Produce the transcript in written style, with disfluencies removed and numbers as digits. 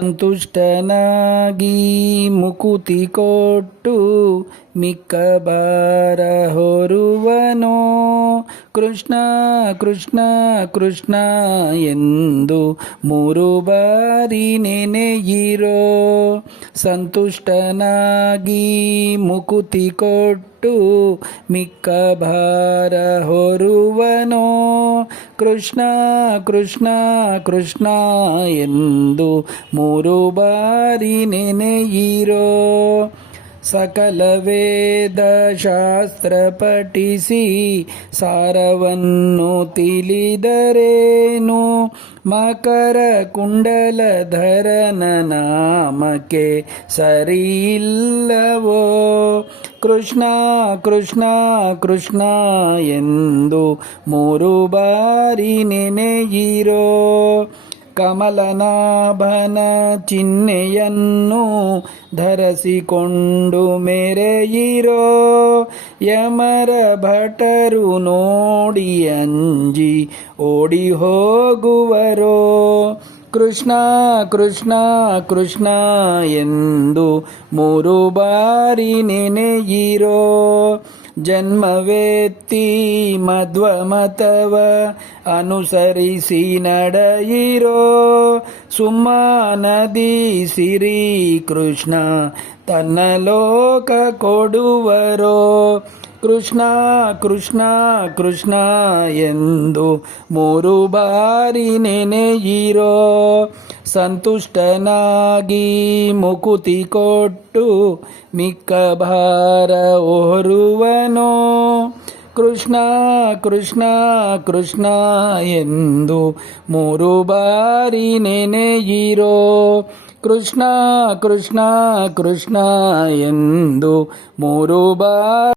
ಸಂತುಷ್ಟನಾಗಿ ಮುಕುತಿ ಕೊಟ್ಟು ಮಿಕ್ಕ ಭಾರ ಹೊರುವನೋ. ಕೃಷ್ಣ ಕೃಷ್ಣ ಕೃಷ್ಣ ಎಂದು 3 ಬಾರಿ ನೆನೆಯಿರೋ. ಸಂತುಷ್ಟನಾಗಿ ಮುಕುತಿ ಕೊಟ್ಟು ಮಿಕ್ಕ ಭಾರ ಹೊರುವನೋ. ಕೃಷ್ಣ ಕೃಷ್ಣ ಕೃಷ್ಣ ಎಂದು 3 ಬಾರಿ ನೆನೆಯಿರೋ. ಸಕಲ ವೇದ ಶಾಸ್ತ್ರ ಪಠಿಸಿ ಸಾರವನ್ನು ತಿಳಿದರೇನು. ಮಕರ ಕುಂಡಲಧರನ ನಾಮಕ್ಕೆ ಸರಿಯಿಲ್ಲವೋ. ಕೃಷ್ಣ ಕೃಷ್ಣ ಕೃಷ್ಣ ಎಂದು 3 ಬಾರಿ ನೆನೆಯಿರೋ. ಕಮಲನಾಭನ ಚಿಹ್ನೆಯನ್ನು ಧರಿಸಿಕೊಂಡು ಮೆರೆಯಿರೋ. ಯಮರ ಭಟರು ನೋಡಿ ಅಂಜಿ ಓಡಿ ಹೋಗುವರೋ. ಕೃಷ್ಣ ಕೃಷ್ಣ ಕೃಷ್ಣ ಎಂದು 3 ಬಾರಿ ನೆನೆಯಿರೋ. ಜನ್ಮವೆತ್ತಿ ಮಧ್ವಮತವ ಅನುಸರಿಸಿ ನಡೆಯಿರೋ. ಸುಮ್ಮನದಿ ಸಿರಿ ಕೃಷ್ಣ ತನ್ನ ಲೋಕ ಕೊಡುವರೋ. ಕೃಷ್ಣ ಕೃಷ್ಣ ಕೃಷ್ಣ ಎಂದು 3 ಬಾರಿ ನೆನೆಯಿರೋ. ಸಂತುಷ್ಟನಾಗಿ ಮುಕುತಿ ಕೊಟ್ಟು ಮಿಕ್ಕ ಭಾರ ಹೊರುವನೋ. ಕೃಷ್ಣ ಕೃಷ್ಣ ಕೃಷ್ಣ ಎಂದು 3 ಬಾರಿ ನೆನೆಯಿರೋ. ಕೃಷ್ಣ ಕೃಷ್ಣ ಕೃಷ್ಣ ಎಂದು 3 ಬಾರಿ